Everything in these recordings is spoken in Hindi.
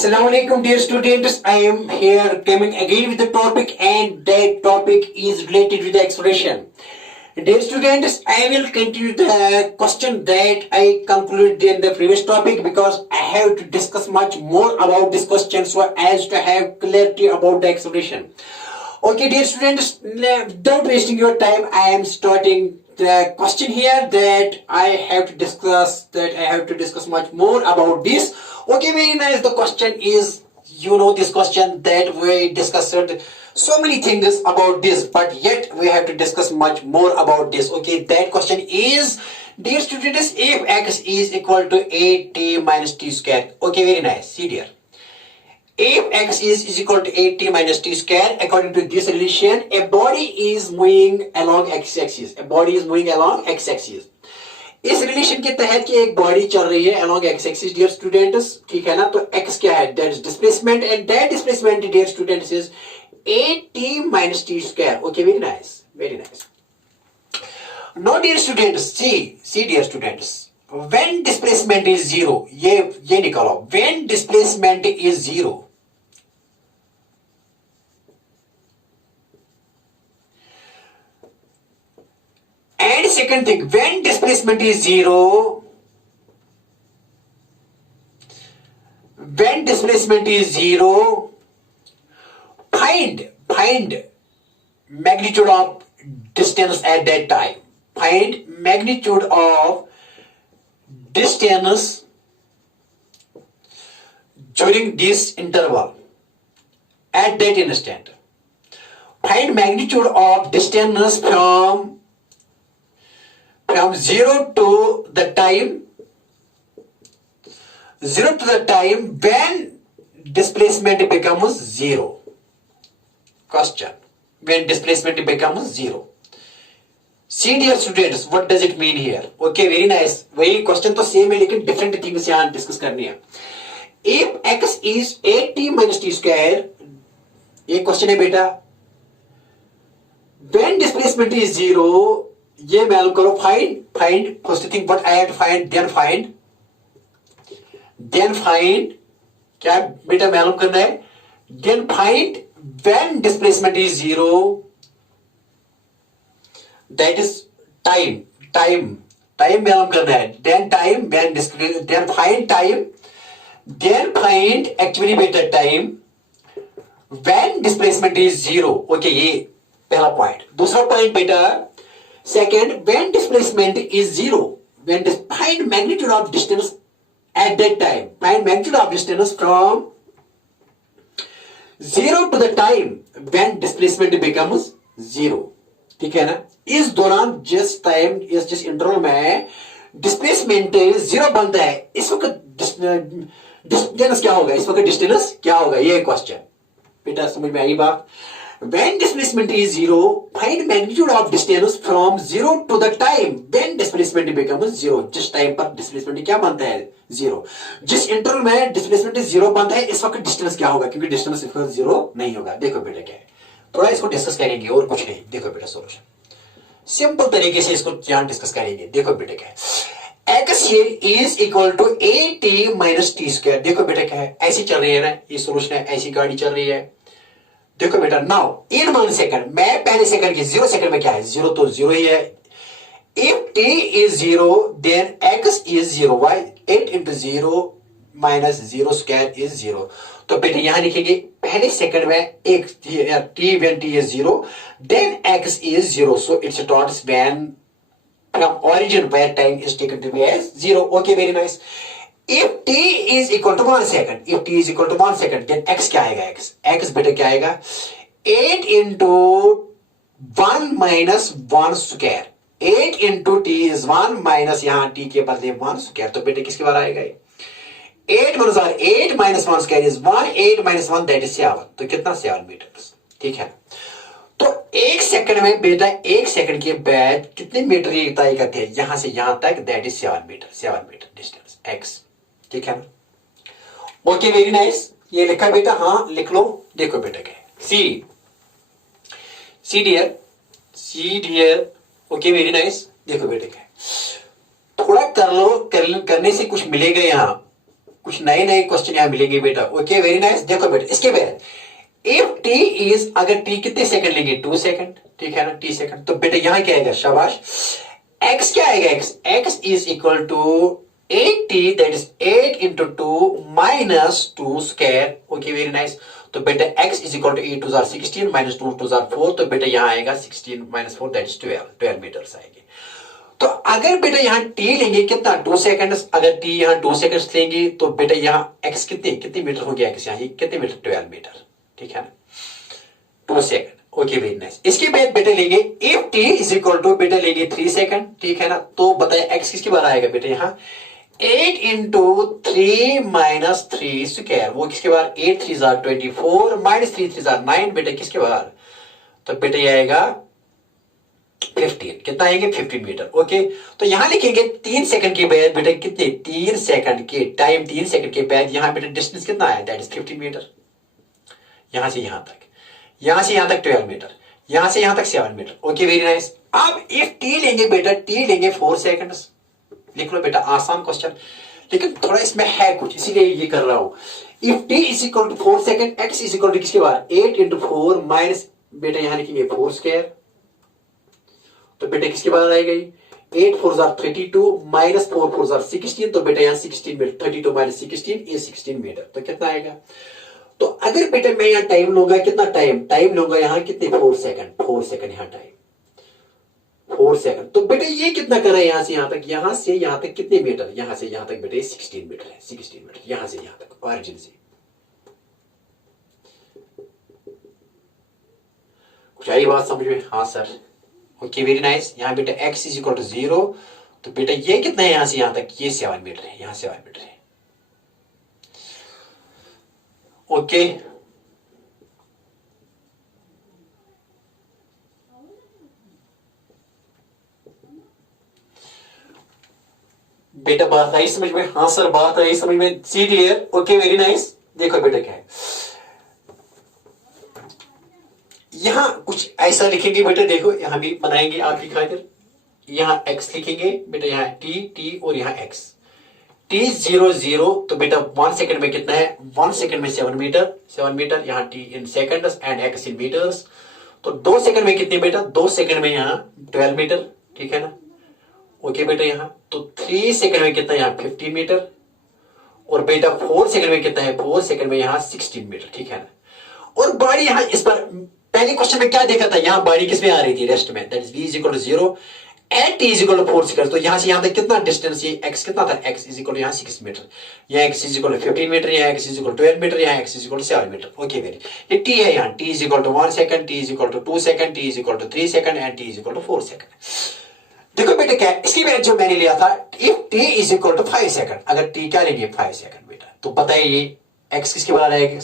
Assalamualaikum dear students, I am here coming again with the topic and that topic is related with the expression. Dear students, I will continue the question that I concluded in the previous topic because I have to discuss much more about this question so as to have clarity about the expression. Okay dear students, without wasting your time, I am starting the question here that I have to discuss much more about this. Okay, very nice. The question is, this question that we discussed so many things about this, but yet we have to discuss much more about this. Okay, that question is, dear students, if x is equal to 8t minus t square. Okay, very nice. See dear. If x is equal to 8t minus t square, according to this relation, a body is moving along x-axis. A body is moving along x-axis. इस रिलेशन के तहत कि एक बॉडी चल रही है along x-axis, dear students, ठीक है ना? तो x क्या है? That is displacement, and that displacement, dear students, is 8t minus t square. Okay, very nice, very nice. Now, dear students, see, dear students, when displacement is zero, ये निकालो. When displacement is zero, and second thing, when displacement is zero, find magnitude of distance at that time. Find magnitude of distance during this interval at that instant. Find magnitude of distance from 0 to the time when displacement becomes zero. Question: when displacement becomes zero. See dear students, what does it mean here? Okay, very nice. वही question तो same है लेकिन different things यहाँ discuss करनी है. If x is 8t minus t square, ये question है बेटा. When displacement is zero, ये मालूम करो. Find first thing what I have to find, then find क्या बेटा मालूम करना है? Then find when displacement is zero, that is time मालूम करना है. Then find actually better time when displacement is zero. Okay, ये पहला point. दूसरा point बेटा, second, when displacement is zero, find magnitude of distance at that time. Find magnitude of distance from 0 to the time when displacement becomes zero. ठीक है ना? इस दौरान जिस इंटरवल में डिस्प्लेसमेंट जीरो बनता है, इस वक्त डिस्टेंस क्या होगा? ये क्वेश्चन बेटा समझ में आई बात? When displacement is zero, find magnitude of distance from 0 to the time when displacement becomes zero. जिस टाइम पर डिस्प्लेसमेंट क्या बनता है? जीरो. जिस इंटरवल में डिस्प्लेसमेंट जीरो बनता है, इस वक्त डिस्टेंस क्या होगा? क्योंकि डिस्टेंस जीरो नहीं होगा. देखो बेटा क्या है, थोड़ा इसको डिस्कस करेंगे और कुछ नहीं. देखो बेटा सोल्यूशन सिंपल तरीके से इसको यहाँ डिस्कस करेंगे. देखो बेटा क्या है, x here is equal to 8t minus t square. देखो बेटा क्या है, ऐसी चल रही है ना, ये सोल्यूशन है, ऐसी गाड़ी चल रही है. देखो बेटा, नाउ इन 1 सेकंड, मैं पहले सेकंड की 0 सेकंड में क्या है? जीरो तो जीरो ही है. If t is 0 then x is 0. why? 8 into 0 minus 0 square is 0. तो बेटा यहां लिखेंगे पहले सेकंड में एक t when t is 0 then x is 0. so it starts when from origin where time is taken to be as 0. okay, very nice. If t is equal to 1 second, then x क्या आएगा? x बेटा क्या आएगा? 8 into 1 minus 1 square. 8 into t is 1 minus यहाँ t के बदले 1 square. तो बेटा किसके बारे आएगा ये? 8 minus 1 square is 1. 8 minus 1 that is 7. तो कितना? 7 मीटर. ठीक है. तो एक सेकंड में बेटा, एक सेकंड के बाद कितने मीटर ये तय करते हैं? यहां से यहां तक, that is 7 metre distance x. ठीक है ना? Okay, very nice. ये लिखा बेटा? हाँ लिख लो. देखो बेटा क्या है, सी डियर. Okay, very nice. देखो बेटा क्या है, थोड़ा कर लो, करने से कुछ मिलेगा यहाँ. कुछ नए नए क्वेश्चन यहाँ मिलेंगे बेटा। Okay very nice. देखो बेटा इसके बाद इफ टी इज, अगर टी कितने सेकंड लेंगे 2 सेकंड, ठीक है ना, टी सेकंड, तो बेटा यहां क्या आएगा, शाबाश, एक्स क्या आएगा, x is equal to 8t, that is 8 into 2 minus 2 square. Okay very nice. तो बेटा x is equal to 8 2 16 minus 2 2 4, तो बेटा यहां आएगा 16 माइनस 4 दैट इज 12 मीटर्स आएंगे। तो अगर बेटा यहां t लेंगे कितना 2 सेकंड, अगर t यहां 2 सेकंड लेंगे तो बेटा यहां x कितने कितने मीटर हो गया, x यहां कितने मीटर, 12 मीटर, ठीक है ना, 2 सेकंड। Okay very nice. इसके बाद बेटा लेंगे if t is equal to, बेटा लेंगे 3 सेकंड, ठीक है ना, तो बताए x किसके बार आएगा बेटा यहां 8 इंटू 3 माइनस 3 स्क्वायर, वो किसके बार 8 3 24 माइनस 3 3 9, बेटा किसके बार, तो बेटा ये आएगा 15, कितना आएंगे 15 मीटर। ओके तो यहां लिखेंगे 3 सेकंड के बाद बेटा कितने 3 सेकंड के टाइम 3 सेकंड के बाद यहां बेटा डिस्टेंस कितना है, दैट इज 15 मीटर। यहां से यहां तक, यहां से यहां तक 12 मीटर, यहां से यहां तक 7 मीटर। Okay very nice. अब इफ टी लेंगे बेटा, टी लेंगे 4 सेकंड्स, लिख लो बेटा, आसान क्वेश्चन, लेकिन थोड़ा इसमें है कुछ, इसीलिए ये कर रहा हूं। If T is equal to 4 second, x is equal to किसके बाद 8 इंटू 4 माइनस, बेटा यहां लिखेंगे 4 स्क्वायर, तो बेटा किसके बाद आएगा 8 4 32 माइनस 4 4 16, तो बेटा यहां 16 मीटर, 32 माइनस 16 ये 16 मीटर, तो कितना आएगा। तो अगर बेटा मैं यहां टाइम लूंगा, कितना टाइम लूंगा यहां कितने 4 सेकंड यहां टाइम 4 सेकंड, तो बेटा ये कितना कर रहा है यहां से यहां तक कितने मीटर, यहां से यहां तक बेटा 16 मीटर है, 16 मीटर यहां से यहां तक ऑरिजिन से। कुछ आई बात समझ में, हाँ सर। Okay very nice. यहां बेटा x इज इक्वल टू 0, तो बेटा ये कितना है यहां से यहां तक, ये 7 मीटर है, यहां 7 मीटर है। ओके बेटा बात आई समझ में, हाँ सर बात आई समझ में, सी क्लियर। Okay very nice. देखो बेटा क्या है, यहां कुछ ऐसा लिखेंगे बेटा, देखो यहां भी बनाएंगे आपकी खातिर, यहां x लिखेंगे बेटा, यहां t और यहां x, t 0 0, तो बेटा 1 सेकंड में कितना है, 1 सेकंड में 7 मीटर, यहां t in seconds and x in metres, तो 2 सेकंड में कितने बेटा, 2 सेकंड में यहां 12 मीटर, ठीक है ना। ओके बेटा यहां तो 3 सेकंड में कितना, यहां 15 मीटर, और बेटा 4 सेकंड में कितना है, 4 सेकंड में यहां 16 मीटर, ठीक है ना। और बॉडी यहां इस पर पहले क्वेश्चन में क्या देखा था, यहां बॉडी किसमें आ रही थी, रेस्ट में, that is v is equal to 0 and t is equal to 4 second, तो यहां से यहां तक कितना डिस्टेंस, ये x कितना था, x इज इक्वल टू यहां 6 मीटर, यहां x is equal to 15 metre, यहां x is equal to 12 metre, यहां x is equal to 7 metre. Okay very, ये t है, यहां t is equal to 1 second, t is equal to 2 second, t is equal to 3 second and t is equal to 4 second. देखो बेटा क्या है, इसकी वैल्यू जो मैंने लिया था, if t is equal to 5 second, अगर t क्या लेंगे 5 सेकंड बेटा, तो बताइए ये x किसके बराबर आएगा,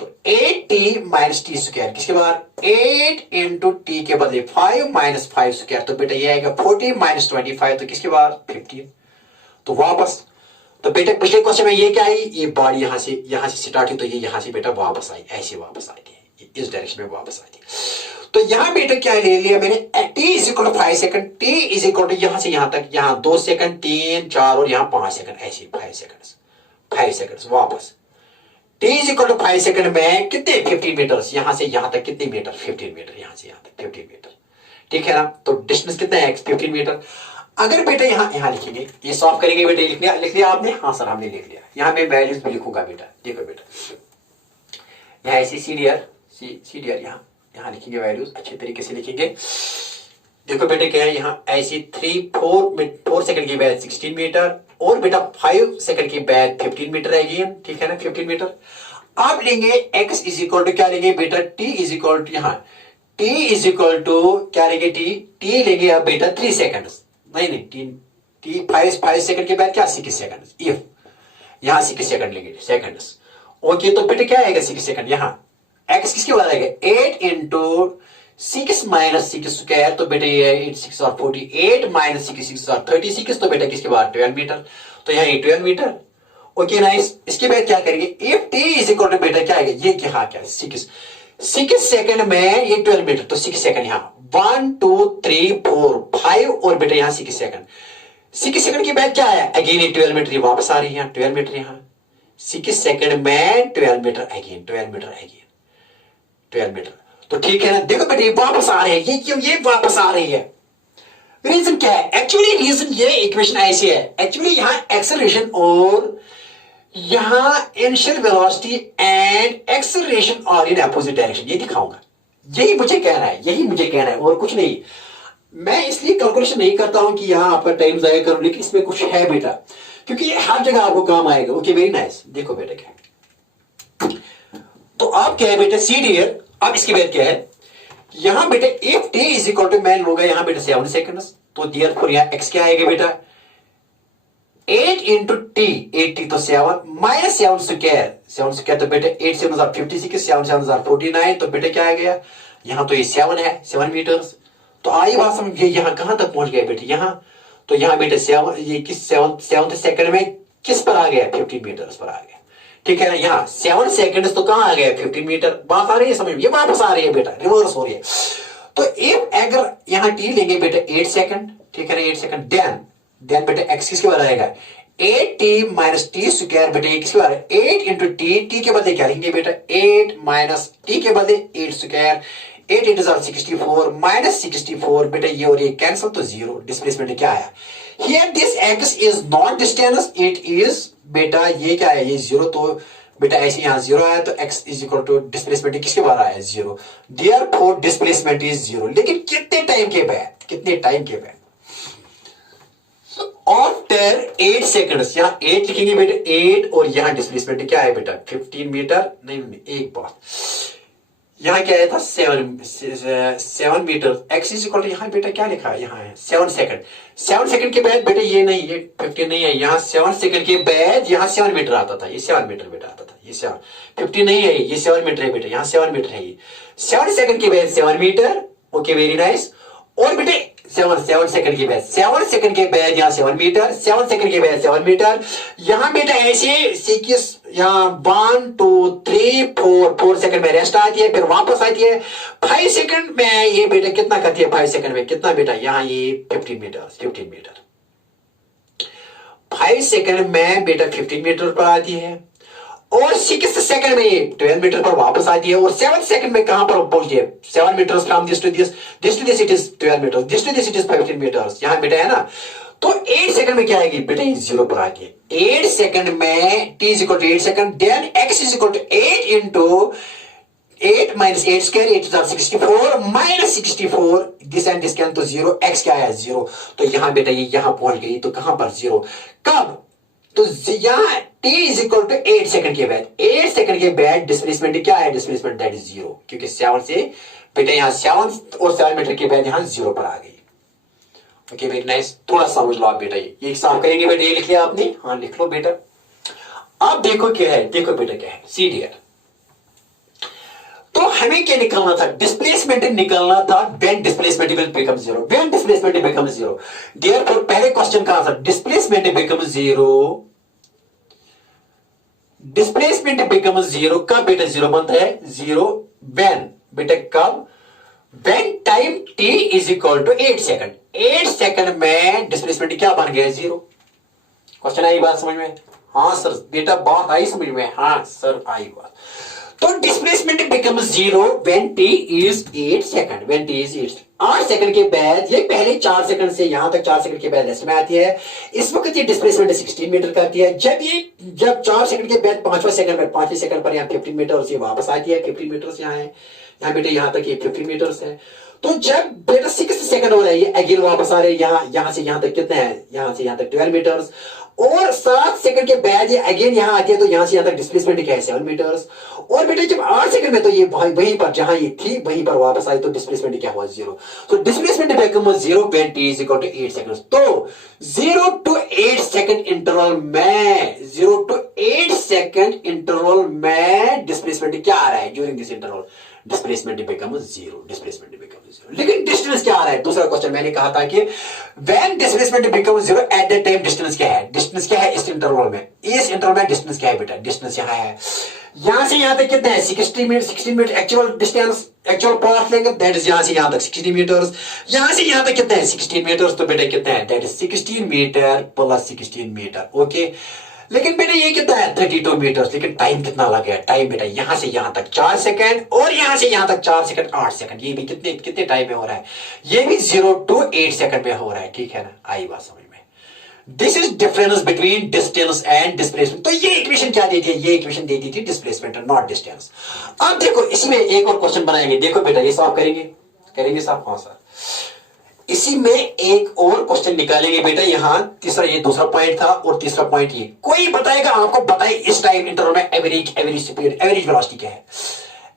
तो 8t माइनस टी स्क्वायर किसके बाद 8 इंटू टी के बदले 5 माइनस 5 स्क्वायर, तो बेटा ये आएगा 40 माइनस 25, तो किसके बाद 15, तो वापस, तो बेटा पिछले क्वेश्चन में ये क्या आई, ये बॉडी यहां से स्टार्ट हुई, तो ये यहां से बेटा वापस आई, ऐसे वापस आई थी, इस डायरेक्शन में वापस आई थी। तो यहां बेटा क्या ले लिया मैंने, t is equal to 5 second, t is equal to यहां से यहां तक, यहां 2 सेकंड 3 4 और यहां 5 सेकंड, ऐसे 5 सेकंड वापस, t is equal to 5 second में कितने 15 मीटर, यहां से यहां तक कितने मीटर 15 मीटर, यहां से यहां तक 15 मीटर, ठीक है ना। तो डिस्टेंस कितना है 15 मीटर। अगर बेटा यहां लिखेंगे, ये सॉल्व करेंगे बेटा, लिख लिया आपने, हाँ सर हमने लिख लिया, यहां मैं वैल्यूज भी लिखूंगा बेटा, देखो बेटा यहां ऐसी सीडीआर यहां लिखेंगे, वैल्यूज अच्छे तरीके से लिखेंगे। देखो बेटा क्या है, यहां ऐसी 4 सेकंड की बाद 16 मीटर, और बेटा 5 सेकंड की बाद 15 मीटर आएगी, ठीक है ना, 15 मीटर। आप लेंगे x इज इक्वल टू क्या लेंगे बेटा, t इज इक्वल टू यहां t इज इक्वल टू क्या लेंगे, t लेंगे अब बेटा 3 सेकंड, नहीं t 5 सेकंड के बाद क्या 6 सेकंड, इफ यहां 6 सेकंड लेंगे सेकंड्स। ओके तो बेटा क्या आएगा 6 सेकंड, यहां x किसके बाद आएगा 8 इंटू 6 माइनस 6 स्क्वायर, तो बेटा ये 8 6 और 48 माइनस 6 और 36, तो बेटा किसके बाद 12 मीटर, तो यहाँ 12 मीटर। Okay nice. इसके बाद क्या करेंगे, if t is equal to बेटा क्या आएगा, ये क्या 6 सेकंड में ये 12 मीटर, तो 6 सेकंड यहाँ 1 2 3 4 5 और बेटा यहाँ 6 सेकंड के बाद क्या आया, अगेन ये 12 मीटर वापस आ रही है, 12 मीटर यहाँ 6 सेकंड में 12 metre again, 12 metre again, 12 metre. तो ठीक है ना, देखो बेटे ये वापस आ रहे हैं, ये क्यों ये वापस आ रही है? रीजन क्या है? एक्चुअली रीजन ये इक्वेशन ऐसी है, एक्चुअली यहां एक्सेलरेशन और यहां इनिशियल वेलोसिटी एंड एक्सेलरेशन और इन अपोजिट डायरेक्शन, ये दिखाऊंगा। यही मुझे कहना है, यही मुझे कहना है और कुछ नहीं। मैं इसलिए कैलकुलेशन नहीं करता हूं कि यहां आपका टाइम जाया करूं, लेकिन इसमें कुछ है बेटा, क्योंकि ये हर जगह आपको काम आएगा। Okay very nice. देखो बेटा क्या है, तो आप क्या है बेटा सी डियर, अब इसके बाद क्या है यहां बेटा if T is equal to, मैं लूंगा यहां बेटा 7 सेकंड्स, तो देयरफॉर यहां एक्स क्या आएगा बेटा 8 इंटू टी, 8t तो 7 माइनस 7 स्क्वायर, 7 स्क्वायर तो बेटा 8 7 56, 7 7 49, तो बेटा क्या आ गया यहां, तो ये 7 है, 7 मीटर्स। तो आई बात समझ गए, यहां कहां तक पहुंच गए बेटे यहां, तो यहां बेटे 7, ये किस 7 सेकंड में किस पर आ गया 15 मीटर्स पर आ गया, ठीक है ना। यहाँ 7 सेकंड तो कहां आ गया 15 मीटर, बात आ रही है समझ में, ये वापस आ रही है बेटा, रिवर्स हो रही है। तो इफ अगर यहाँ टी लेंगे बेटा 8 सेकंड, ठीक है ना 8 सेकंड, देन बेटा एक्स किसके बाद आएगा 8t माइनस टी स्क्वायर, बेटा ये किसके बाद 8 इंटू टी के बदले क्या लेंगे बेटा 8 माइनस टी के बदले 8 स्क्वायर, 8 इंटू 64 माइनस 64, बेटा ये और ये कैंसिल तो 0, डिस्प्लेसमेंट क्या आया here, this x is not distance, it is बेटा ये क्या है ये 0, तो बेटा ऐसे यहां 0 आया तो x is equal to displacement किसके बाद आया 0, देयरफॉर डिस्प्लेसमेंट इज 0। लेकिन कितने टाइम के बाद, कितने टाइम के बाद, आफ्टर 8 सेकंड्स, यहां 8 लिखेंगे बेटा 8 और यहां डिस्प्लेसमेंट क्या है बेटा 15 मीटर, नहीं एक बात यहां क्या आया था 7 metre, x is equal to यहां बेटा क्या लिखा है यहाँ है 7 सेकंड, 7 सेकंड के बाद बेटा ये नहीं, ये 15 नहीं है, यहाँ 7 सेकंड के बाद यहाँ 7 मीटर आता था, ये 7 मीटर बेटा आता था, ये 7 15 नहीं है, ये 7 मीटर है बेटा, यहाँ 7 मीटर है, ये 7 सेकंड के बाद 7 मीटर। Okay very nice. और बेटे 7 सेकंड के बाद 7 सेकंड के बाद यहाँ 7 मीटर, 7 सेकंड के बाद 7 मीटर, यहाँ बेटा ऐसे 6 यहाँ 1 2 3 4 सेकंड में रेस्ट आती है, फिर वापस आती है 5 सेकंड में, ये बेटा कितना करती है 5 सेकंड में कितना बेटा यहाँ ये 15 मीटर, 15 मीटर 5 सेकंड में बेटा 15 मीटर पर आती है, और 6 सेकंड में ये 12 मीटर पर वापस आती है, और 7 सेकंड में कहां पर पहुंचती है 7 metre from this to this, this to this it is 12 metre, this to this it is 15 metre, यहां बेटा है ना। तो 8 सेकंड में क्या आएगी बेटा 0 पर आती है, 8 सेकंड में t is equal to 8 second, then x is equal to 8 into 8 minus 8 square 8 64 minus 64, this and this can तो 0, x क्या आया 0, तो यहां बेटा ये यहां पहुंच गई, तो कहां पर 0 कब, तो यहां t is equal to 8 second के बाद, 8 सेकंड के बाद डिस्प्लेसमेंट क्या है, डिस्प्लेसमेंट दैट इज 0, क्योंकि 7 से बेटा यहां 7 और 7 मीटर के बाद यहां 0 पर आ गई। ओके वेरी नाइस, थोड़ा समझ लो आप बेटा, ये साफ करेंगे बेटा, ये लिख लिया आपने, हाँ लिख लो बेटा। अब देखो क्या है, देखो बेटा क्या है सी डियर, तो हमें क्या निकालना था, डिस्प्लेसमेंट निकालना था, when displacement will become 0, when displacement become 0, therefore पहले क्वेश्चन का answer displacement become 0, displacement become 0 कब बेटा 0 बनता है 0 व्हेन बेटा कब, when time t is equal to 8 second, 8 second में डिस्प्लेसमेंट क्या बन गया 0। क्वेश्चन आई बात समझ में, हाँ सर बेटा बात आई समझ में, हाँ सर आई बात। तो displacement become 0 when t is 8 second, when t is 8 second के बाद, ये पहले 4 सेकंड से यहां तक 4 सेकंड के बाद रेस्ट में आती है, इस वक्त ये डिस्प्लेसमेंट 16 मीटर करती है, जब 4 सेकंड के बाद 5वें सेकंड में 5वें सेकंड पर यहां 15 मीटर से वापस आती है, 15 मीटर यहां है, यहां बेटे यहां तक ये 15 मीटर है। तो जब बेटा 6 सेकंड हो रहा है, ये अगेन वापस आ रहे हैं, यहां से यहां तक कितने हैं, यहां से यहां तक 12 मीटर, और 7 सेकंड के बाद ये अगेन यहां आती है, तो यहां से यहां तक डिस्प्लेसमेंट क्या है 7 मीटर्स, और बेटे जब 8 सेकंड में तो ये वहीं पर जहां ये थी वहीं पर वापस आई, तो डिस्प्लेसमेंट क्या हुआ 0, तो displacement become 0 when t is equal to 8 seconds. तो 0 to 8 सेकंड इंटरवल में, 0 to 8 सेकंड इंटरवल में डिस्प्लेसमेंट क्या आ रहा है during this interval, displacement become 0, displacement become 0। लेकिन डिस्टेंस क्या आ रहा है, दूसरा क्वेश्चन मैंने कहा था कि when displacement become 0 at that time distance क्या है, डिस्टेंस क्या है इस इंटरवल में, इस इंटरवल में डिस्टेंस क्या है बेटा, डिस्टेंस यहां है, यहां से यहां तक कितना है 16 metre actual distance, actual path लेंगे दैट इज यहां से यहां तक 16 मीटर, यहां से यहां तक कितना है 16 मीटर, तो बेटा कितना है that is 16 metre plus 16 metre. Okay लेकिन बेटा ये कितना है 32 मीटर, लेकिन टाइम कितना लग गया, टाइम बेटा यहां से यहां तक 4 सेकंड और यहां से यहां तक 4 सेकंड 8 सेकंड, ये भी कितने कितने टाइम में हो रहा है, ये भी 0 to 8 सेकंड में हो रहा है, ठीक है ना, आई बात समझ में। This is difference between distance and displacement. तो ये इक्वेशन क्या देती है, ये इक्वेशन देती थी डिस्प्लेसमेंट नॉट डिस्टेंस। अब देखो इसमें एक और क्वेश्चन बनाएंगे, देखो बेटा ये सॉल्व करेंगे, करेंगे साहब, हाँ सर। इसी में एक और क्वेश्चन निकालेंगे बेटा, यहां तीसरा, ये दूसरा पॉइंट था और तीसरा पॉइंट ये, कोई बताएगा आपको, बताए इस टाइम इंटरवल में एवरेज स्पीड, एवरेज वेलोसिटी क्या है,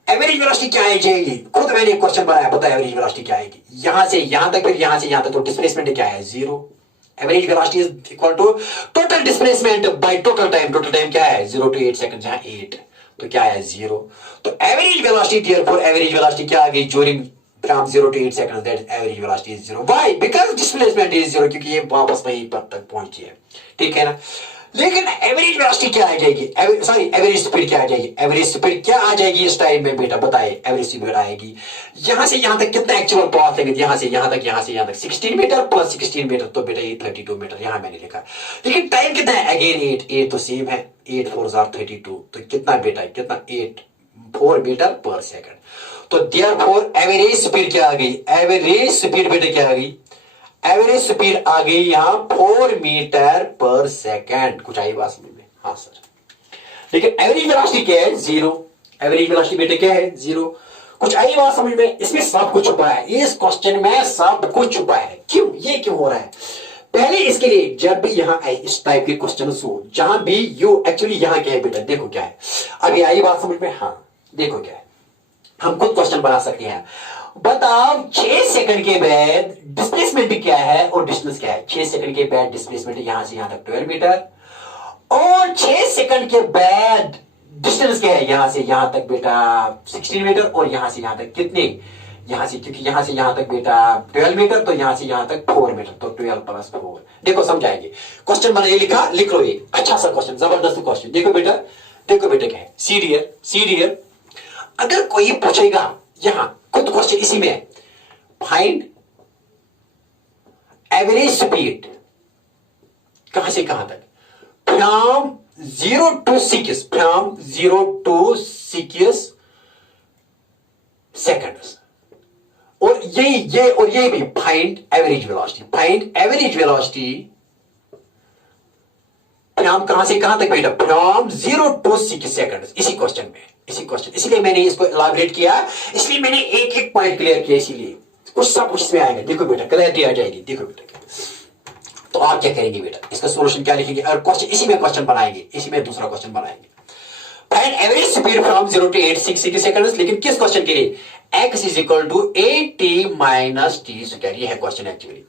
एवरेज वेलोसिटी क्या आ जाएगी, खुद मैंने एक क्वेश्चन बनाया, बताया एवरेज वेलोसिटी क्या आएगी, यहां से यहां तक, फिर यहां से यहां तक, तो डिस्प्लेसमेंट क्या है, 0। Average velocity is equal to total displacement by total time, total time क्या है 0 to 8 सेकंड, जहां 8 तो क्या है 0। तो average velocity, therefore average velocity क्या आ गई, during from 0 to 8 seconds, that is average velocity is 0. Why? Because displacement is 0, क्योंकि ये वापस वहीं पर तक पहुंची है, ठीक है ना। लेकिन एवरेज वेलोसिटी क्या आ जाएगी, सॉरी एवरेज स्पीड क्या आ जाएगी, एवरेज स्पीड क्या आ जाएगी इस टाइम में बेटा, बताए एवरेज स्पीड आएगी यहां से यहां तक कितना एक्चुअल पाथ लेंगे, यहां से यहां तक, यहां से यहां तक 16 मीटर प्लस 16 मीटर, तो बेटा ये 32 मीटर यहां मैंने लिखा। लेकिन टाइम कितना है, अगेन 8 तो सेम है, 8 4 32, तो कितना बेटा, कितना 4 मीटर पर सेकंड। तो देयरफॉर एवरेज स्पीड क्या आ गई, एवरेज स्पीड बेटा क्या आ गई, एवरेज स्पीड आ गई यहां 4 मीटर पर सेकंड। कुछ आई बात समझ में, हाँ सर। लेकिन एवरेज वेलोसिटी क्या है, 0। एवरेज वेलोसिटी बेटा क्या है, 0। कुछ आई बात समझ में, इसमें सब कुछ छुपा है, इस क्वेश्चन में सब कुछ छुपा है। क्यों, ये क्यों हो रहा है, पहले इसके लिए जब भी यहां आए इस टाइप के क्वेश्चन हो, जहां भी यू एक्चुअली यहां क्या है बेटा, देखो क्या है, अभी आई बात समझ में, हाँ देखो क्या है, हम खुद क्वेश्चन बना सकते हैं। बताओ 6 सेकंड के बाद डिस्प्लेसमेंट क्या है और डिस्टेंस क्या है, 6 सेकंड के बाद डिस्प्लेसमेंट यहां से यहां तक 12 मीटर, और 6 सेकंड के बाद डिस्टेंस क्या है, यहां से यहां तक बेटा 16 मीटर, और यहां से यहां तक कितने, यहां से, क्योंकि यहां से यहां तक बेटा 12 मीटर, तो यहां से यहां तक 4 मीटर, तो 12 प्लस 4। देखो समझाएंगे, क्वेश्चन मैंने लिखा, लिख लो, ये अच्छा सा क्वेश्चन, जबरदस्त क्वेश्चन। देखो बेटा, देखो बेटा क्या है, सीरियर, अगर कोई पूछेगा यहां, खुद क्वेश्चन इसी में है, फाइंड एवरेज स्पीड कहां से कहां तक, from 0 to 6, from 0 to 6 seconds, और ये भी find average velocity, find average velocity from कहां से कहां तक बेटा, फ्रॉम 0 to 6 सेकंड्स, इसी क्वेश्चन में, इसी क्वेश्चन, इसलिए मैंने इसको इलाबोरेट किया, इसलिए मैंने एक एक पॉइंट क्लियर किया, इसीलिए कुछ सब कुछ इसमें आएगा। देखो बेटा क्लैरिटी आ जाएगी, देखो बेटा। तो आप क्या करेंगे बेटा, इसका सॉल्यूशन क्या लिखेंगे, और क्वेश्चन इसी में क्वेश्चन बनाएंगे, इसी में दूसरा क्वेश्चन बनाएंगे, find average speed from 0 to 8 6 seconds, लेकिन किस क्वेश्चन के लिए, x is equal to 8t minus T square, ये है क्वेश्चन एक्चुअली।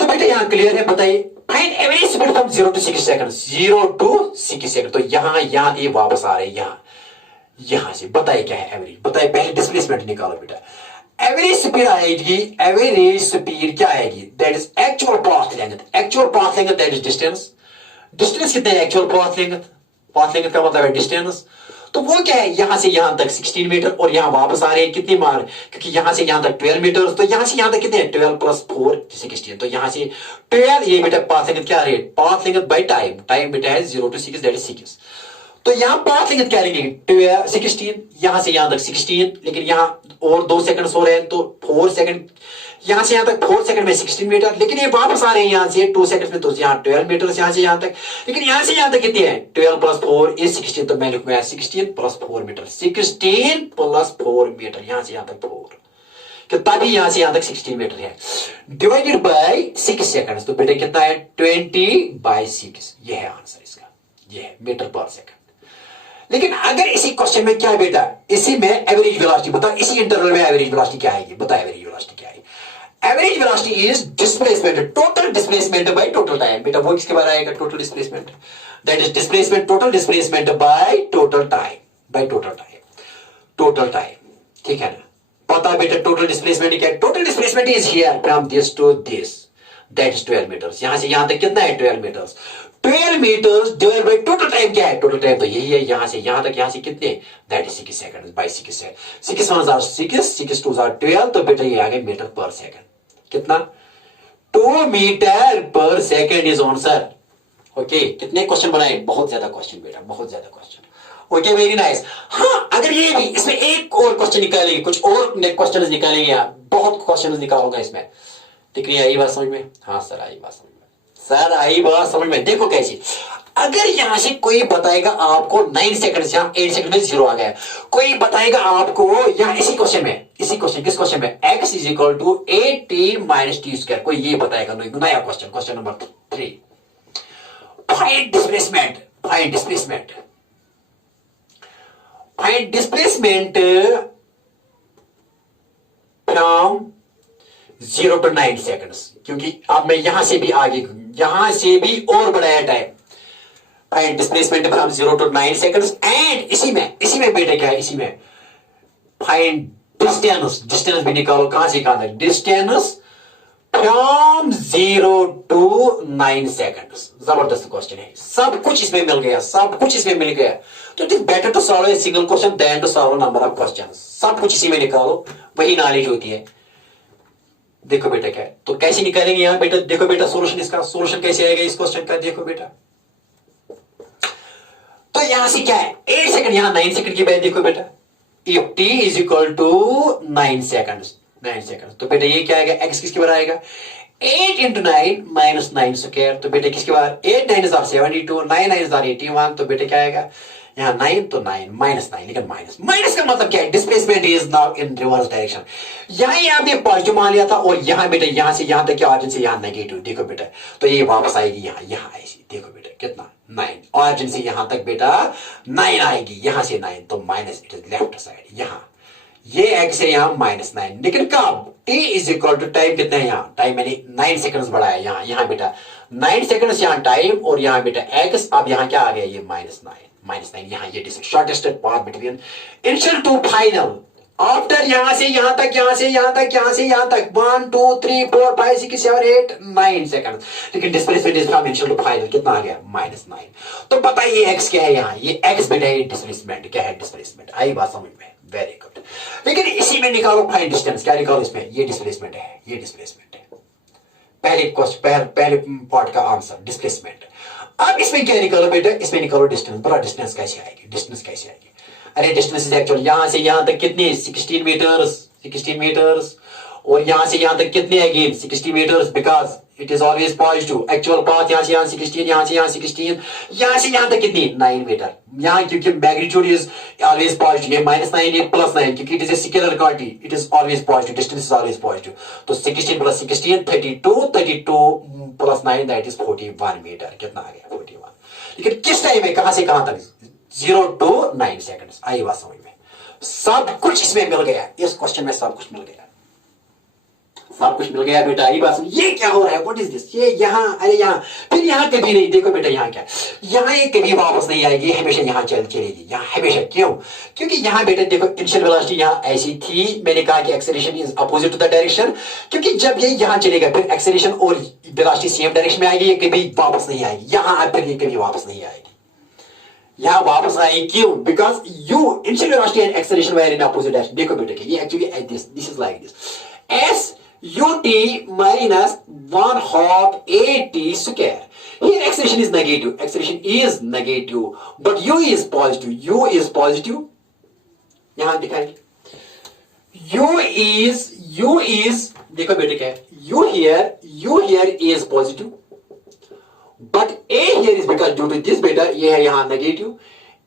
तो बेटा यहां क्लियर है, बताइए find average speed from 0 to 6 second, 0 to 6 second, तो यहां ये वापस आ रहे हैं, यहां से बताइए क्या है एवरेज, बताइए, पहले डिस्प्लेसमेंट निकालो बेटा। एवरेज स्पीड आएगी, एवरेज स्पीड क्या आएगी, that is actual path length, actual path length that is distance, distance कितना है, actual path length, path length का मतलब है डिस्टेंस, तो वो क्या है, यहां से यहां तक 16 मीटर, और यहां वापस आ रहे हैं कितनी मार, क्योंकि यहां से यहां तक 12 मीटर, तो यहां से यहां तक कितने 12 प्लस 4 16, तो यहां से 12, ये बेटा पाथ लेंथ क्या आ रही है, path length by time, time बेटा है 0 to 6 दैट इज 6, तो यहां पाथ लेंथ क्या लेंगे 12 16, यहां से यहां तक 16, लेकिन यहां और 2 सेकंड हो रहे हैं, तो 4 सेकंड, यहां से यहां तक 4 सेकंड में 16 मीटर, लेकिन ये वापस आ रहे हैं यहां से 2 सेकंड में, तो यहां 12 मीटर यहां से यहां तक, लेकिन यहां से यहां तक कितने हैं 12 प्लस 4 इज 16, तो मैं लिखूंगा 16 प्लस 4 मीटर, 16 प्लस 4 मीटर, यहां से यहां तक 4, कि तभी यहां से यहां तक 16 मीटर है, डिवाइडेड बाय 6 सेकंड्स, तो बेटा कितना है 20/6, ये है आंसर इसका, ये है मीटर पर सेकंड। लेकिन अगर इसी क्वेश्चन में क्या है बेटा, इसी में एवरेज वेलोसिटी, बताओ इसी इंटरवल में एवरेज वेलोसिटी क्या आएगी, बताओ एवरेज वेलोसिटी क्या आएगी, average velocity is displacement, total displacement by total time, बेटा वो किसके बारे आएगा, total displacement, that is displacement, total displacement by total time, bye total time, total time, ठीक है ना। पता है बेटा टोटल डिस्प्लेसमेंट क्या है, total displacement is here from this to this, that is 12 metres, यहां से यहां तक कितना है 12 metres, 12 metres divide by total time क्या है, टोटल टाइम तो यही है, यहां से यहां तक, यहां से कितने, that is 6 seconds by 6 second, 6 1 are 6 6 2 are 12, तो बेटा ये आ गया मीटर पर सेकंड, कितना 2 मीटर पर सेकंड इज आंसर, ओके, कितने क्वेश्चन बनाए? बहुत ज्यादा क्वेश्चन बेटा, बहुत ज्यादा क्वेश्चन। Okay, very nice. हाँ, अगर ये भी इसमें एक और क्वेश्चन निकालेंगे, कुछ और क्वेश्चन निकालेंगे, आप बहुत क्वेश्चन निकालोगे इसमें। ठीक नहीं आई बात समझ में? हाँ सर, आई बात समझ में। सर आई बात समझ में। देखो कैसी, अगर यहां से कोई बताएगा आपको 9 सेकंड से 8 सेकंड में 0 आ गया, कोई बताएगा आपको यहां इसी क्वेश्चन में, इसी क्वेश्चन, किस क्वेश्चन में, x is equal to 8t minus T square, कोई ये बताएगा, नया question, question number 3, find displacement, find displacement, find displacement from 0 to 9 seconds, क्योंकि अब मैं यहां से भी आगे, यहां से भी और बढ़ाया time, find displacement from 0 to 9 seconds, and इसी में बेटा क्या है, इसी में फाइंड डिस्टेंस, डिस्टेंस भी निकालो, कहां से कहां तक, डिस्टेंस फ्रॉम 0 to 9 सेकंड्स। जबरदस्त क्वेश्चन है, सब कुछ इसमें मिल गया, सब कुछ इसमें मिल गया। तो it is better to solve a single question then to solve number of question. सब कुछ इसी में निकालो, वही नॉलेज होती है। देखो बेटा क्या है, तो कैसे निकालेंगे यहां बेटा, देखो बेटा सोल्यूशन, इसका सोल्यूशन कैसे आएगा इस क्वेश्चन का, देखो बेटा। तो यहां से क्या है, 8 सेकंड, यहां 9 सेकंड की वैल्यू देखो बेटा, if t is equal to 9 second, 9 second, तो बेटा ये क्या आएगा, x किसके बराबर आएगा, 8 इंटू 9 माइनस 9 स्क्वायर, तो बेटा किसके बराबर, 8 9 is 72, 9 9 is 81, तो बेटा क्या आएगा, यहाँ 9 तो 9 माइनस 9, लेकिन माइनस का मतलब क्या है, displacement is now in reverse direction. यहां आपने पॉजिटिव मान लिया था, और यहां बेटा यहां से यहां तक क्या, ऑरिजिन से यहां नेगेटिव, देखो बेटा, तो ये वापस आएगी यहां, यहां आएगी, देखो बेटा कितना 9, ऑरिजिन से यहां तक बेटा 9 आएगी, यहां से 9, तो minus, it is left side, यहां ये x है, यहां माइनस 9, लेकिन कब, t is equal to time कितना है, यहां टाइम मैंने 9 सेकंड्स बढ़ाया, यहां बेटा 9 सेकंड्स, यहां टाइम, और यहां बेटा x, अब यहां क्या आ गया, ये माइनस 9, यहां ये shortest path between initial to final, after यहां से यहां तक, यहां से यहां तक, यहां से यहां तक 1 2 3 4 5 6 7 8 9 सेकंड, लेकिन displacement is from initial to final कितना आ गया, माइनस 9। तो बताइए x क्या है, यहां ये x बेटा है डिस्प्लेसमेंट, क्या है डिस्प्लेसमेंट, आई बात समझ में, वेरी गुड। लेकिन इसी में निकालो फाइंड डिस्टेंस, क्या निकालो इसमें, ये डिस्प्लेसमेंट है, ये डिस्प्लेसमेंट है, पहले क्वेश्चन, पहले पार्ट का आंसर डिस्प्लेसमेंट। अब इसमें क्या निकालो बेटा, इसमें निकालो डिस्टेंस, बड़ा डिस्टेंस कैसे आएगी, डिस्टेंस कैसे आएगी, अरे डिस्टेंस इज एक्चुअल, यहां से यहां तक कितनी, 16 मीटर्स, 16 मीटर्स, और यहां से यहां तक कितने again 60 metres, because it is always positive, actual path यहां से यहां 16, यहां से यहां 16, यहां से यहां तक कितनी 9 मीटर, यहां क्योंकि मैग्नीट्यूड इज ऑलवेज पॉजिटिव, ये -9 ये +9, क्योंकि it is a scalar quantity, it is always positive, distance is always positive, तो 16 + 16 32 + 9 दैट इज 41 मीटर, कितना आ गया 41। लेकिन किस टाइम में, कहां से कहां तक, 0 to 9 सेकंड्स, आई बात समझ में, सब कुछ इसमें मिल गया, इस क्वेश्चन में सब कुछ मिल गया, सब कुछ मिल गया बेटा, आई बात समझ। ये क्या हो रहा है, व्हाट इज दिस, ये यहां, अरे यहां, फिर यहां कभी नहीं, देखो बेटा यहां क्या, यहां ये कभी वापस नहीं आएगी, हमेशा यहां चलेगी, यहां हमेशा, क्यों, क्योंकि यहां बेटा देखो इनिशियल वेलोसिटी यहां ऐसी थी, मैंने कहा कि acceleration is opposite to the direction, क्योंकि जब ये यहां चलेगा फिर एक्सेलरेशन और वेलोसिटी सेम डायरेक्शन में आएगी, ये कभी वापस नहीं आएगी, यहां फिर ये कभी वापस नहीं आएगी, यहां वापस आई, क्यों, because you initial velocity and acceleration were in opposite direction. देखो बेटा ये actually this is like this, S ut minus 1/2 at square, here acceleration is negative, but u is positive, यहां दिखाएंगे, u is देखो बेटे क्या है, u here is positive, but a here is because due to this बेटा ये है यहां negative,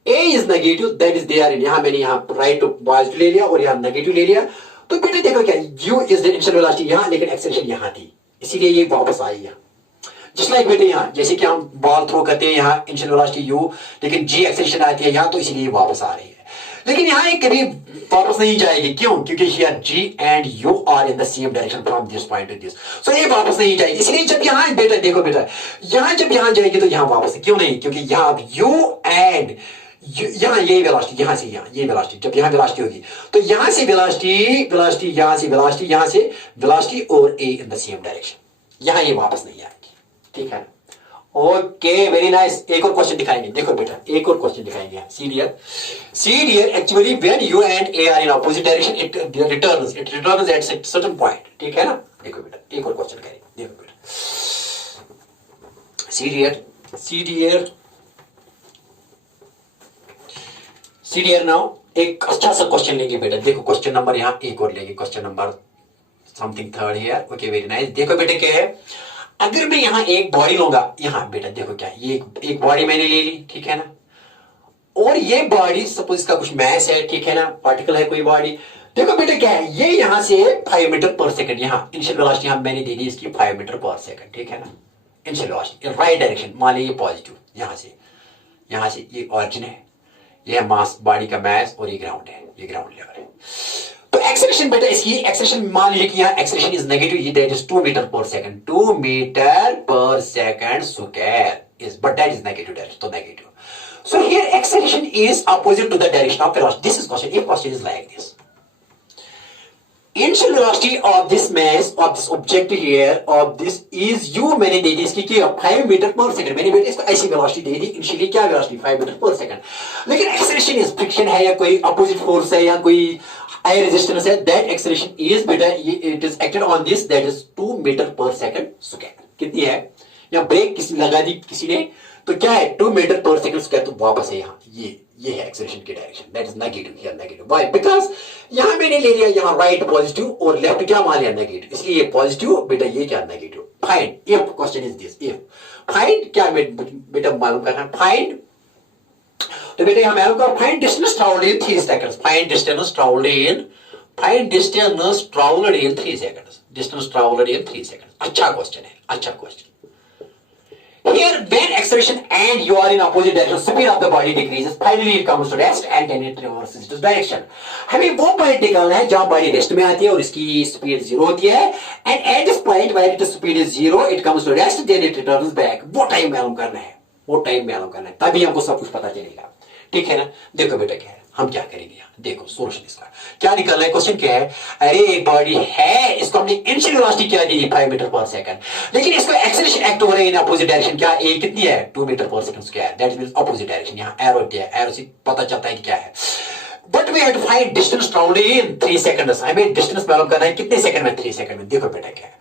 a is negative, that is there in, यहां मैंने यहां राइट टू पॉजिटिव ले लिया और यहां नेगेटिव ले लिया, तो बेटे देखो क्या, u is the initial velocity यहां, लेकिन एक्सेलरेशन यहां थी, इसीलिए ये वापस आई यहां। जस्ट लाइक बेटे यहां जैसे कि हम बॉल थ्रो करते हैं, यहां इनिशियल वेलोसिटी u, लेकिन g एक्सेलरेशन आती है यहां, तो इसीलिए वापस आ रही है, लेकिन यहां ये कभी वापस नहीं जाएगी, क्यों, क्योंकि here g and u are in the same direction from this point to this, so ये वापस नहीं जाएगी, इसलिए जब यहां बेटा देखो बेटा यहां जब यहां जाएगी तो यहां वापस, क्यों नहीं, क्योंकि यहां u एंड यहां ये वेलोसिटी, यहां से यहां ये वेलोसिटी, जब यहां वेलोसिटी होगी तो यहां से वेलोसिटी यहां से वेलोसिटी, यहां से वेलोसिटी और a in the same direction, यहां ये वापस नहीं आएगी, ठीक है। ओके वेरी नाइस, एक और क्वेश्चन दिखाएंगे, देखो बेटा एक और क्वेश्चन दिखाएंगे, see dear actually when u and a are in opposite direction it returns at certain point, ठीक है ना। देखो बेटा एक और क्वेश्चन करेंगे, देखो बेटा सी सी डियर नाउ एक अच्छा सा क्वेश्चन लेंगे बेटा। देखो क्वेश्चन नंबर यहाँ एक और लेंगे, question number something third here. Okay very nice. देखो बेटा क्या है, अगर मैं यहाँ एक बॉडी लूंगा, यहाँ बेटा देखो क्या है, ये एक बॉडी मैंने ले ली, ठीक है ना, और ये बॉडी सपोज इसका कुछ मैस है, ठीक है ना, पार्टिकल है कोई बॉडी। देखो बेटा क्या है, ये यहां से 5 मीटर पर सेकंड, यहाँ इनिशियल वेलोसिटी यहां मैंने दे दी इसकी 5 मीटर पर सेकंड, ठीक है ना, इनिशियल वेलोसिटी राइट डायरेक्शन, मान लीजिए पॉजिटिव, यहां से ये ऑरिजिन है, ये मास बॉडी का मास, और ये ग्राउंड है, ये ग्राउंड लेवल है। तो एक्सेलरेशन बेटा, इसकी एक्सेलरेशन मान लीजिए कि यहाँ acceleration is negative, that is 2 metre पर सेकंड, 2 मीटर पर second square is, but that is negative direction, तो negative. So here acceleration is opposite to the direction of velocity. This is question. If question is like this, initial velocity of this mass of this object here of this is u, मैंने दे दी इसकी क्या 5 मीटर पर सेकंड, मैंने बेटा इसको ऐसी वेलोसिटी दे दी, इनिशियली क्या वेलोसिटी 5 मीटर पर सेकंड। लेकिन एक्सेलरेशन इज फ्रिक्शन है या कोई अपोजिट फोर्स है या कोई हाई रेजिस्टेंस है, दैट एक्सेलरेशन इज बेटा it is acted on this, that is 2 metre पर सेकंड स्क्वायर। कितनी है, या ब्रेक किसी लगा दी किसी ने, तो क्या है 2 मीटर पर सेकंड स्क्वायर, तो वापस है यहाँ ये है एक्सेलरेशन की direction, that is negative, here negative. Why? Because यहाँ मैंने ले लिया यहाँ राइट पॉजिटिव और लेफ्ट क्या मान लिया नेगेटिव, इसलिए ये पॉजिटिव बेटा ये क्या negative. Find, if question is this, if find क्या बेटा मालूम करना, फाइंड, तो बेटा यहाँ मालूम करो, find distance travelled in 3 seconds, find distance travelled in 3 seconds, distance travelled in 3 seconds. अच्छा क्वेश्चन है, अच्छा question. Here, when acceleration and you are in opposite direction, speed of the body decreases. Finally, it comes to rest and then it reverses its direction. हमें वो पॉइंट निकालना है जहां बॉडी रेस्ट में आती है और इसकी स्पीड 0 होती है, and at this point where its speed is 0, it comes to rest, then it returns back. वो टाइम मालूम करना है, वो टाइम मालूम करना है, तभी हमको सब कुछ पता चलेगा, ठीक है ना। देखो बेटा क्या है, हम क्या करेंगे यहाँ, देखो सोल्यूशन इसका क्या निकलना है। क्वेश्चन क्या है, अरे एक बॉडी है, इसको हमने इनिशियल वेलोसिटी क्या दी 5 मीटर पर सेकंड, लेकिन इसको एक्सेलरेशन एक्ट हो रहा है इन अपोजिट डायरेक्शन, क्या ए कितनी है 2 मीटर पर second square, that means opposite direction. यहाँ एरो दिया है, एरो से पता चलता है कि क्या है, but we have to find distance travelled in 3 seconds. हमें डिस्टेंस मालूम करना है कितने सेकंड में, 3 सेकंड में। देखो बेटा क्या है,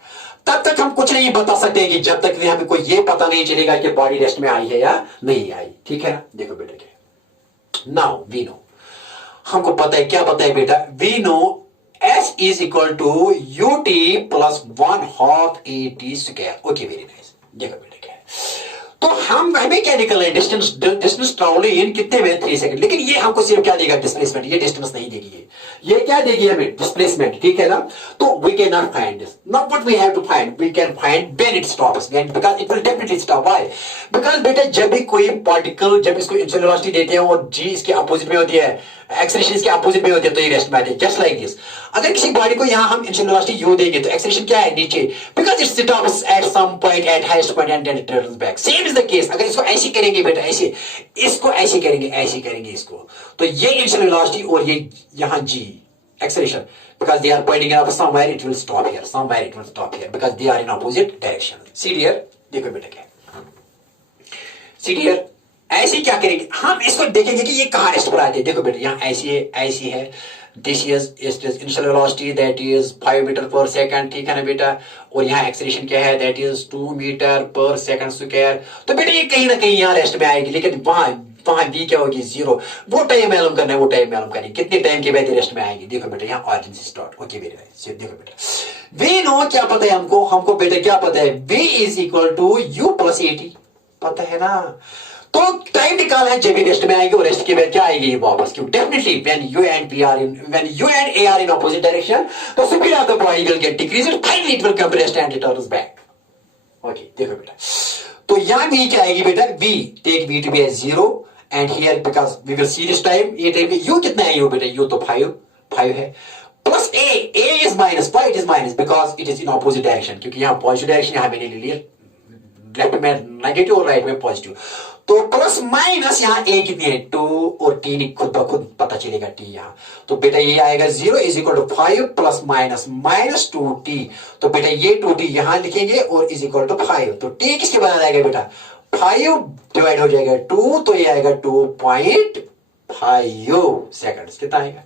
तब तक हम कुछ नहीं बता सकते कि जब तक हमें कोई ये पता नहीं चलेगा कि बॉडी रेस्ट में आई है या नहीं आई, ठीक है ना। देखो बेटा क्या है, नाउ वी नो, हमको पता है, क्या पता है बेटा, we know S is equal to U T plus 1/2 A T square. Okay very nice. देखो बेटा क्या है, तो हमें क्या निकलना है, डिस्टेंस ट्रैवल्ड इन कितने में 3 सेकंड, लेकिन ये हमको सिर्फ क्या देगा डिस्प्लेसमेंट, ये डिस्टेंस नहीं देगी, ये क्या देगी हमें डिस्प्लेसमेंट, ठीक है ना। तो we can not find this, not what we have to find, we can find when it stops, because it will definitely stop. Why? Because बेटा जब भी कोई पार्टिकल, जब इसको इनिशियल वेलोसिटी देते हैं और जी इसके अपोजिट में होती है, एक्सेलरेशन इसके अपोजिट में होती है, तो ये रेस्ट में आती है, जस्ट लाइक दिस। अगर किसी बॉडी को यहां हम इनिशियल वेलोसिटी यू देंगे तो एक्सेलरेशन क्या है नीचे, because it stops at some point at highest point and then it turns back. Same is the case, अगर इसको ऐसे करेंगे बेटा, ऐसे इसको ऐसे करेंगे, ऐसे करेंगे इसको, तो ये इनिशियल वेलोसिटी और ये यहां जी acceleration, because they are pointing up somewhere, it will stop here, somewhere it will stop here, because they are in opposite direction. See here, देखो बेटा क्या, see here, ऐसे क्या करेंगे हम, इसको देखेंगे कि ये कहां रेस्ट पर आते हैं। देखो बेटा यहाँ ऐसी है, ऐसी है, this is initial velocity that is 5 metre पर सेकंड, ठीक है ना बेटा, और यहाँ एक्सेलरेशन क्या है, दैट इज 2 मीटर पर सेकंड स्क्वायर। तो बेटा ये कहीं ना कहीं यहाँ रेस्ट में आएगी, लेकिन वहां भी क्या होगी 0। वो टाइम मालूम करना है, वो टाइम मालूम करना है, कितने टाइम के बाद रेस्ट में आएगी। देखो बेटा यहाँ ऑरिजिन से स्टार्ट, ओके वेरी नाइस। देखो बेटा वी नो, क्या पता है हमको बेटा क्या पता है, v is equal to U plus A T, पता है ना। तो टाइम निकाला है जब भी रेस्ट में आएंगे, और रेस्ट के बाद क्या आएगी वापस, क्यों definitely when u and a are in opposite direction, तो speed of the body will get decreased, finally it will come to rest and returns back. Okay देखो बेटा, तो यहां भी क्या आएगी बेटा, v take v to be as 0 and here because we will see this time, ये टाइम u कितना है, u बेटा u तो 5 है, plus a is minus, why it is minus, because it is in opposite direction, क्योंकि यहां पॉजिटिव डायरेक्शन यहां मैंने ले लिया, लेफ्ट में नेगेटिव और राइट में पॉजिटिव, तो प्लस माइनस यहाँ a कितनी है 2 और t खुद ब खुद पता चलेगा t यहाँ, तो बेटा ये आएगा 0 is equal to 5 plus minus minus 2t, तो बेटा ये 2t यहाँ लिखेंगे और इज इक्वल टू 5, तो t किसके बराबर आएगा बेटा 5 डिवाइड हो जाएगा 2, तो ये आएगा 2.5 सेकंड्स। कितना आएगा,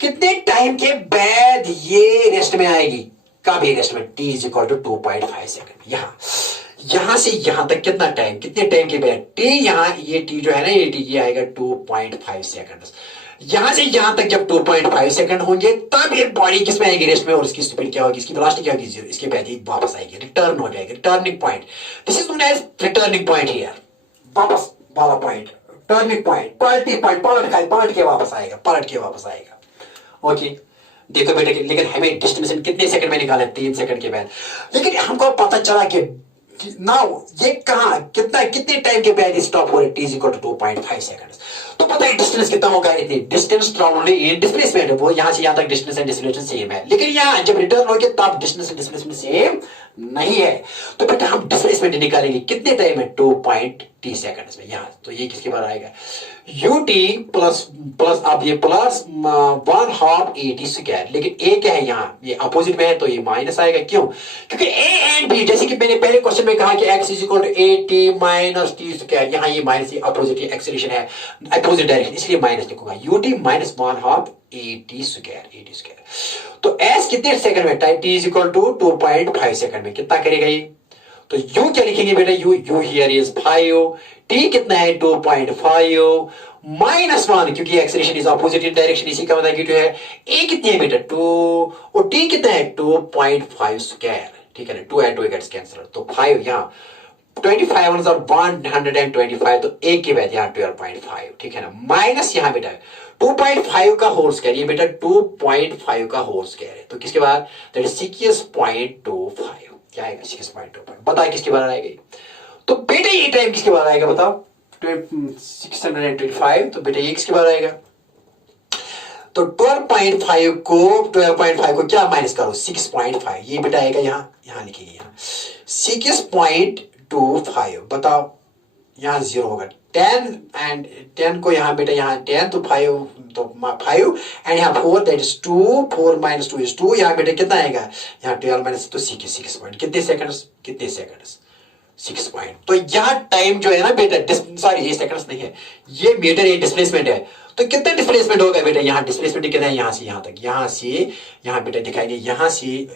कितने टाइम के बाद ये रेस्ट में आएगी, कब ये रेस्ट में, t is equal to 2.5 second. यहां से यहां तक कितना टाइम, कितने टाइम के बाद टी, यहां ये टी जो है ना, ये टी ये आएगा 2.5 सेकंड। यहां से यहां तक जब 2.5 सेकंड होंगे तब ये बॉडी किसमें आएगी, रेस्ट में, और इसकी स्पीड क्या होगी, इसकी वेलोसिटी क्या होगी, जीरो। इसके बाद ये वापस आएगी, रिटर्न हो जाएगी, returning point. This is known as returning point here, वापस वाला पॉइंट, टर्निंग पॉइंट, पलटी पॉइंट, पलट के वापस आएगा, पलट के वापस आएगा। ओके देखो बेटे, लेकिन हमें डिस्टेंस कितने सेकंड में निकाला, 3 सेकंड के बाद। लेकिन हमको पता चला कि नाउ ये कहां, कितना, कितने टाइम के बाद स्टॉप हो रहा है, T is equal to 2.5 second. तो पता है डिस्टेंस कितना होगा, इतनी डिस्टेंस ट्रैवल्ड इन डिस्प्लेसमेंट, वो यहां से यहां तक डिस्टेंस एंड डिस्प्लेसमेंट सेम है। लेकिन यहां जब रिटर्न होगे तब डिस्टेंस एंड डिस्प्लेसमेंट सेम नहीं है। तो बेटा हम डिस्प्लेसमेंट निकालेंगे कितने टाइम में, 2.t सेकंड्स में। यहां तो ये किसके बारे आएगा, ut प्लस प्लस, अब ये प्लस 1/2 at स्क्वायर, लेकिन a क्या है यहाँ, ये अपोजिट में है तो ये माइनस आएगा। क्यों, क्योंकि a एंड b, जैसे कि मैंने पहले क्वेश्चन में कहा कि x is equal to at minus T square, यहाँ ये माइनस, ये अपोजिट, ये एक्सेलरेशन है अपोजिट डायरेक्शन, इसलिए माइनस लिखूंगा, ut माइनस 1/2 at स्क्वायर। तो s कितने सेकंड में, t is equal to 2.5 second में कितना करेगा ये, तो u क्या लिखेंगे बेटा, u हियर इज 5, t कितना है 2.5 माइनस 1, क्योंकि acceleration is opposite in direction, इसी का मतलब है a कितनी है बेटा 2, और t कितना है 2.5 स्क्वायर, ठीक है ना, 2 and 2 गेट्स कैंसिल, तो 5 यहाँ 25 125, तो a के बाद यहाँ 12.5, ठीक है ना, माइनस यहाँ बेटा 2.5 का होल स्क्वायर, ये बेटा 2.5 का होल स्क्वायर है, तो किसके बाद, दैट इज 6.25, क्या आएगा 6.25, बताओ किसके बारे आएगा। तो बेटा ये टाइम किसके बारे आएगा बताओ, 625, तो बेटा ये किसके बारे आएगा, तो 12.5 को क्या माइनस करो, 6.5, ये बेटा आएगा यहाँ लिखेंगे, यहाँ 6.25, बताओ यहाँ 0 होगा, 10 एंड 10 को यहाँ बेटा, यहाँ 10 तो 5, तो 5 एंड यहाँ 4, दैट इज 2, 4 माइनस 2 इज 2, यहाँ बेटा कितना आएगा, यहाँ 12 माइनस, तो 6 पॉइंट, कितने सेकंड्स 6 पॉइंट। तो यहाँ टाइम जो है ना बेटा, सॉरी ये सेकंड्स नहीं है, ये मीटर, ये डिस्प्लेसमेंट है, तो कितना डिस्प्लेसमेंट होगा बेटा, यहाँ डिस्प्लेसमेंट कितना है, यहाँ से यहाँ तक, यहाँ से यहाँ बेटा दिखाएंगे, यहाँ से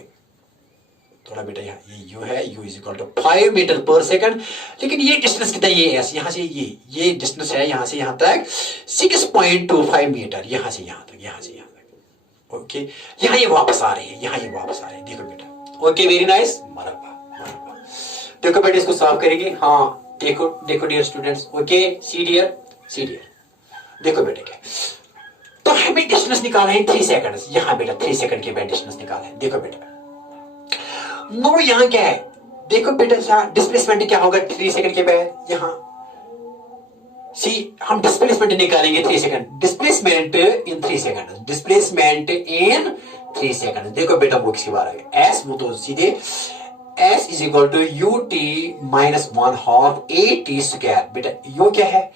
थोड़ा बेटा, यहाँ ये u है, u is equal to 5 metre पर सेकंड, लेकिन ये डिस्टेंस कितना, ये s, यहाँ से ये डिस्टेंस है, यहाँ से यहाँ तक 6.25 मीटर, यहाँ से यहाँ तक, ओके, यहाँ ये वापस आ रहे हैं, देखो बेटा, ओके, वेरी नाइस, मरहबा। देखो बेटा इसको सॉल्व करेंगे, हाँ देखो डियर स्टूडेंट्स, ओके, सी डियर, देखो बेटा क्या, तो हमें डिस्टेंस निकालना है 3 सेकंड, यहाँ बेटा 3 सेकंड के बाद डिस्टेंस निकालना है, देखो बेटा नो, यहाँ क्या है, देखो बेटा डिस्प्लेसमेंट क्या होगा 3 सेकंड के बाद, यहाँ सी हम डिस्प्लेसमेंट निकालेंगे 3 सेकंड, डिस्प्लेसमेंट इन 3 सेकंड, देखो बेटा वो किसके बारे में, एस, वो तो सीधे s is equal to ut minus 1/2 at square, बेटा u क्या है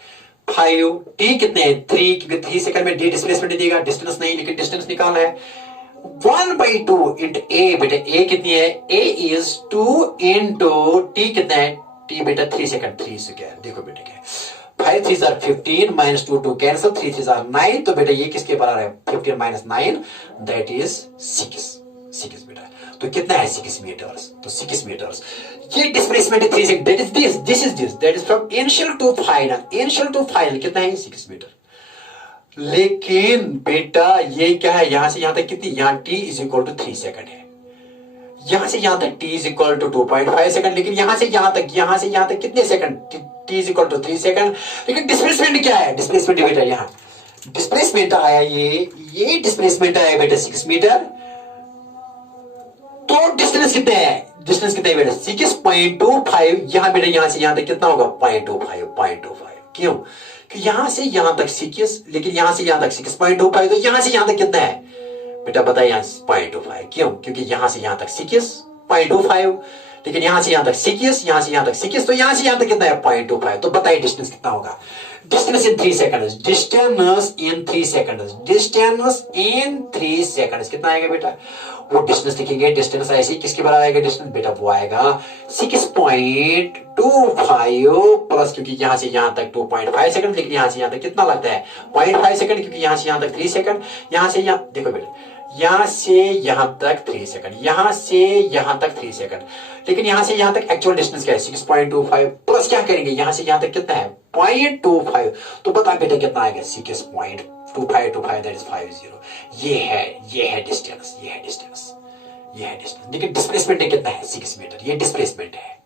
5, t कितने हैं 3, क्योंकि 3 सेकंड में d डिस्प्लेसमेंट देगा, डिस्टेंस नहीं, लेकिन डिस्टेंस निकालना है, 1/2 इंटू a, बेटा a कितनी है, a इज 2 इंटू t कितना है, t बेटा 3 सेकंड, 3 स्क्वायर, देखो बेटा क्या 5 3 आर 15 माइनस 2 2 कैंसिल, 3 3 आर 9, तो बेटा ये किसके बराबर है, 15 माइनस 9, दैट इज 6 बेटा, तो कितना है 6 मीटर्स, तो 6 मीटर्स, ये displacement 3 second, that is this, that is from initial to final, कितना है 6 मीटर। लेकिन बेटा ये क्या है, यहां से यहां तक कितनी, यहाँ t is equal to 3 second है, यहां से यहां तक t is equal to 2.5 second, लेकिन यहां से यहां तक कितने second, t is equal to 3 second, लेकिन डिस्प्लेसमेंट क्या है, डिस्प्लेसमेंट बेटा यहाँ डिस्प्लेसमेंट आया, ये डिस्प्लेसमेंट आया बेटा 6 मीटर, तो डिस्टेंस कितने हैं बेटा 6.25, यहाँ बेटा यहाँ से यहाँ तक कितना होगा 0.25, क्यों, कि यहाँ से यहाँ तक 6, लेकिन यहाँ से यहाँ तक 6.25, तो यहाँ से यहाँ तक कितना है बेटा बताइए, यहाँ 0.25, क्यों, क्योंकि यहाँ से यहाँ तक 6.25, लेकिन यहाँ से यहाँ तक 6, यहाँ से यहाँ तक 6, तो यहाँ से यहाँ तक कितना है 0.25, तो बताइए डिस्टेंस कितना होगा, distance in 3 seconds, distance in 3 seconds कितना आएगा बेटा, वो डिस्टेंस लिखेंगे, डिस्टेंस ऐसे किसके बराबर आएगा डिस्टेंस, बेटा वो आएगा 6.25 प्लस, क्योंकि यहाँ से यहाँ तक 2.5 सेकंड, लेकिन यहाँ से यहाँ तक कितना लगता है 0.5 सेकंड, क्योंकि यहाँ से यहाँ तक 3 सेकंड, यहाँ से यहाँ देखो बेटा यहां से यहां तक 3 सेकंड, यहां से यहां तक 3 सेकंड, लेकिन यहां से यहां तक एक्चुअल डिस्टेंस क्या है 6.25 प्लस क्या करेंगे यहां से यहां तक कितना है 0.25, तो बता बेटा कितना आएगा 6.2525 दैट इज 50। ये है डिस्टेंस, ये है डिस्टेंस, ये है डिस्टेंस। लेकिन डिस्प्लेसमेंट कितना है 6 मीटर, ये डिस्प्लेसमेंट है,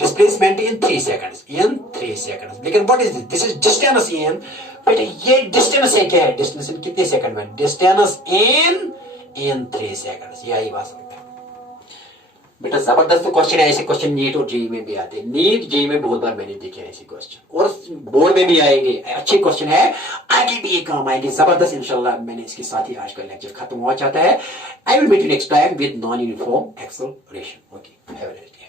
displacement in 3 seconds, in 3 seconds. लेकिन what is this is distance in, बेटा ये डिस्टेंस है क्या है, डिस्टेंस इन कितने सेकंड में, डिस्टेंस इन 3 सेकंड्स, यही बात है बेटा। जबरदस्त क्वेश्चन है, ऐसे क्वेश्चन नीट और जेई में भी आते हैं, नीट जेई में बहुत बार मैंने देखे ऐसे क्वेश्चन, और बोर्ड में भी आएंगे, अच्छे क्वेश्चन है, आगे भी ये काम आएंगे जबरदस्त इंशाल्लाह। मैंने इसके साथ ही आज का लेक्चर खत्म हुआ चाहता है। I will meet you next time with non uniform acceleration. Okay, have a nice day.